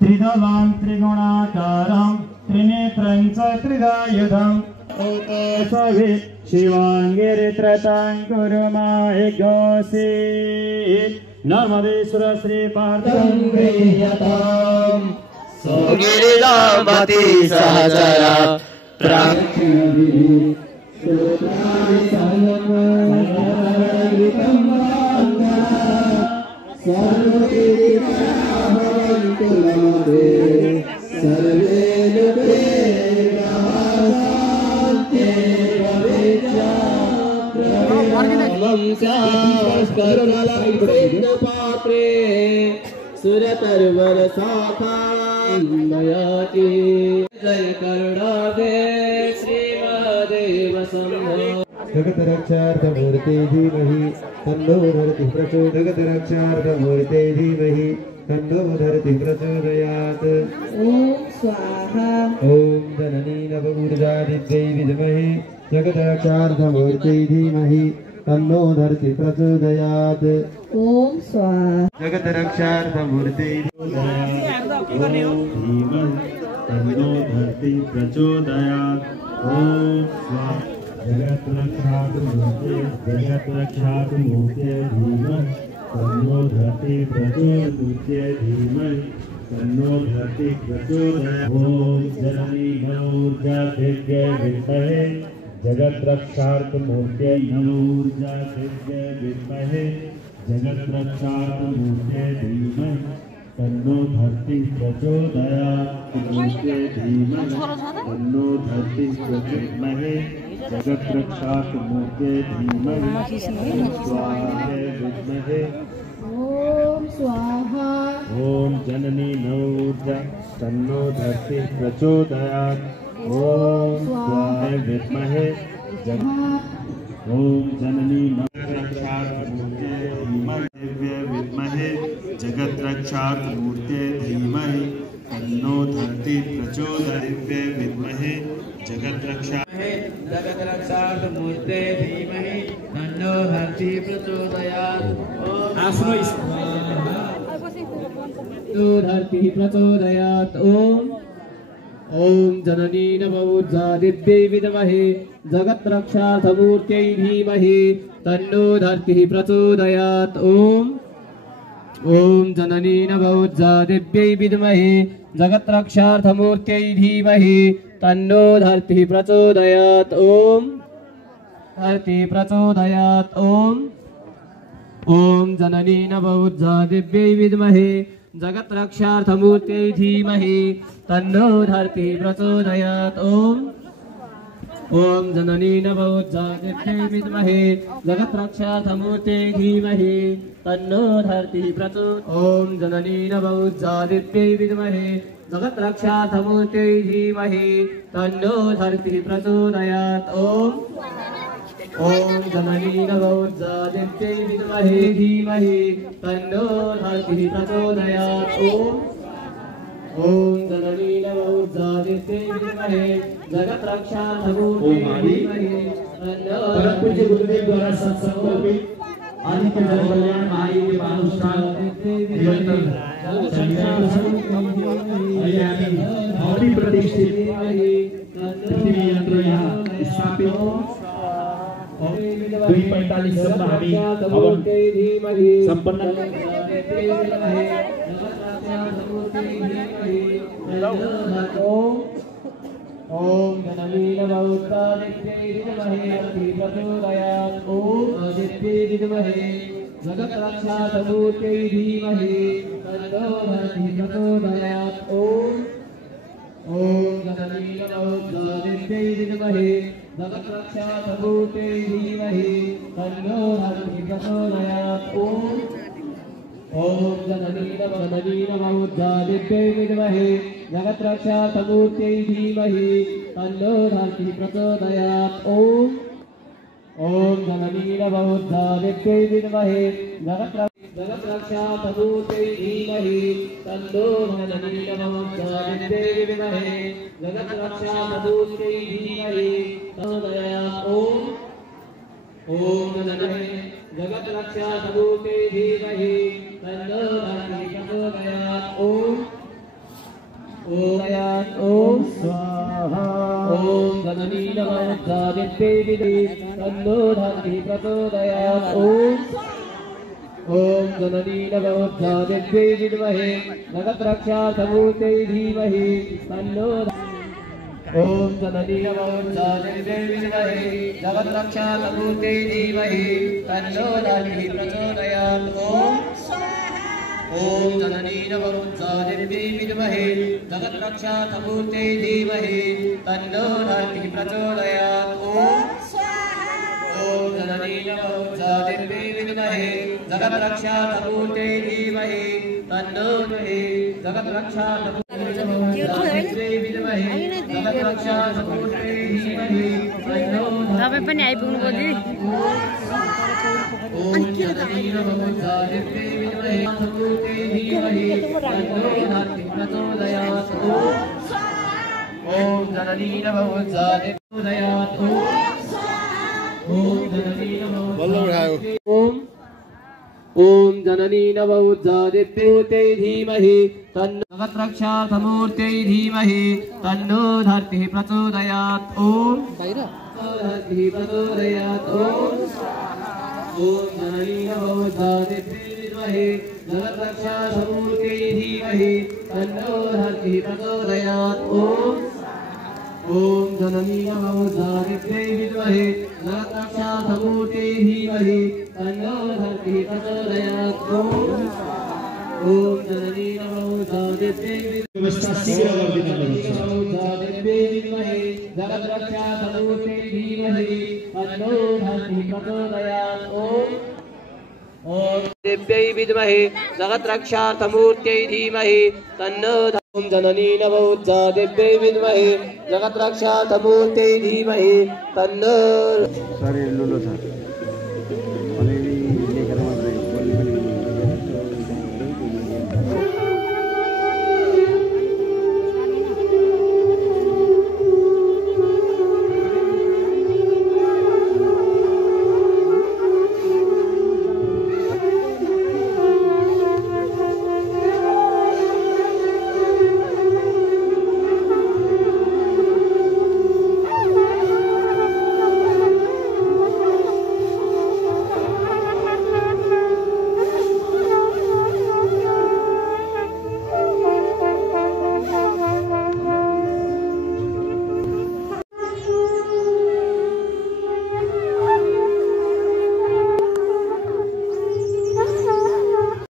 त्रिदलं त्रिगुणाकारं त्रिनेत्रं च त्रिदायुधम् ओतसवि शिवाङ्गिरित्रतां कुरुमाहिघोषि नर्मदेश्वर श्रीपार्थं गृह्यताम् सुगिरिदामति सहचरा पात्रे सुरतरवर शाखा की जय करुणादे श्रीमदेव शंभो जगत रक्षार्थमूर्ते धीमहि तन्नो धरति प्रचोदयात् जगत रक्षार्थमूर्ते धीमहि तन्नो धरति प्रचोदयात् ओम स्वाहा ओम जननी नवऊर्जादित्यै विद्महे जगत रक्षार्थमूर्ते धीमहि तन्नो धरति प्रचोदयात् ओम स्वाहा जगत रक्षार्थमूर्ते तन्नो धरति प्रचोदयात् ओम स्वाहा जगत रक्षार्थमूर्ते धीमहि तन्नो धरति प्रचोदयात् ओम जननी नवऊर्जादित्यै विद्महे जगत रक्षार्थमूर्ते विद्महे जगत रक्षार्थमूर्ते धीमहि तन्नो धरति प्रचोदयात् तन्नो धरति विद्महे जगत रक्षार्थमूर्ते धीमहि स्वाहा विद्महे ओम स्वाहा ओम जननी नवऊर्जा तन्नो धरति प्रचोदयात् ओम स्वाहा विद्महे ओम जननी रक्षार्थमूर्ते धीमहि विद्महे जगत रक्षार्थमूर्ते धीमहि तन्नो धरति प्रचोदयात् विद्महे जगत रक्षार्थमूर्ते धीमहि तन्नो धरति प्रचोदयात् धरति प्रचोदयात् ओम जननी नवऊर्जादित्यै विद्महे जगत रक्षार्थमूर्त्यै धीमहि तन्नो धरति प्रचोदयात् ओम जननी नवऊर्जादित्यै विद्महे जगत रक्षार्थमूर्त्यै धीमहि तन्नो धरति प्रचोदयात् धरति प्रचोदयात् ओम जननी नवऊर्जादित्यै विद्महे जगत रक्षार्थमूर्त्यै धीमहि तन्नो धरति प्रचोदयात् ओम जननी नवऊर्जादित्यै विद्महे जगत रक्षार्थमूर्त्यै धीमहि तन्नो धरति प्रचोदयात् ओम जननी नवऊर्जादित्यै विद्महे जगत रक्षार्थमूर्त्यै धीमहि तन्नो धरति प्रचोदयात् ओम जननी नवऊर्जादित्यै विद्महे धीमहि तन्नो धरति प्रचोदयात् ओम जननी नवऊर्जादित्यै विद्महे जगत रक्षार्थमूर्त्यै धीमहि तन्नो परम पूज्य गुरुदेव द्वारा सत्संकल्पित आदित्य जन कल्याण महायज्ञ के अनुष्ठान भौतिक प्रतिष्ठित पृथ्वी यंत्र यहाँ स्थापित 2:45 हामी संपन्न ओम जननी नवऊर्जादित्यै विद्महे प्रचोदयात् आदित्यै विद्महे जगत रक्षार्थमूर्त्यै धीमहि तन्नो धरति प्रचोदयात् ओम जननी नवऊर्जादित्यै विद्महे जगत रक्षार्थमूर्त्यै धीमहि तन्नो धरति प्रचोदयात् ओम जननी नवऊर्जादित्यै विद्महे जगत रक्षार्थमूर्त्यै धीमहि तन्नो धरति प्रचोदयात् ओम जननी नवऊर्जादित्यै विद्महे जगत रक्षार्थमूर्त्यै धीमहि तन्नो जननी नवऊर्जादित्यै विद्महे जगत रक्षार्थमूर्त्यै धीमहि प्रचोदयात् ओम जननी जगत रक्षार्थमूर्त्यै धीमहि तन्नो धरति प्रचोदयात् जननी नमोज्जादित्यै विद्महे तन्नो धन्तिः प्रचोदयात् ॐ जननी नमोज्जादित्यै विद्महे जगद्रक्षार्थमूर्त्यै धीमहि तन्नो ॐ जननी नमोज्जादित्यै विद्महे जगद्रक्षार्थमूर्त्यै धीमहि तन्नो धन्तिः प्रचोदयात् ॐ जननी नमोज्जादित्यै विद्महे जगद्रक्षार्थमूर्त्यै धीमहि तन्नो धन्तिः प्रचोदयात् ॐ जननी नमोज्जादित्यै विद्महे जगद्रक्षार्थमूर्त्यै धीमहि तन्नो जगद्रक्षार्थमूर्त्यै विद्महे जगद्रक्षार्थमूर्त्यै धीमहि तन्नो तपाईं पनि आइपुग्नु पर्यो ॐ जननी नमोज्जादित्यै विद्महे जगद्रक्षार्थमूर्त्यै धीमहि तन्नो धन्तिः प्रचोदयात् ॐ जननी नमोज्जादित्यै ॐ जननी नमोज्जादित्यै धीमहि तन्नो जगद्रक्षार्थमूर्त्यै धीमहि तन्नो धन्तिः प्रचोदयात् धन्तिः प्रचोदयात् ॐ जननी नमोज्जादित्यै विद्महे जगद्रक्षार्थमूर्त्यै धीमहि तन्नो धन्तिः प्रचोदयात् ॐ जननी नमोज्जादित्यै विद्महे जगद्रक्षार्थमूर्त्यै धीमहि तन्नो धन्तिः प्रचोदयात् ॐ जननी नमोज्जादित्यै व्यवस्था शीघ्र गरिदिनु नमोज्जादित्यै विद्महे जगद्रक्षार्थमूर्त्यै धीमहि तन्नो धन्तिः प्रचोदयात् ॐ दिव्यै विद्महे जगद्रक्षार्थमूर्त्यै धीमहि तन्नो ॐ जननी नमोज्जादित्यै विद्महे जगद्रक्षार्थमूर्त्यै धीमहि तन्नो सर लुलो सर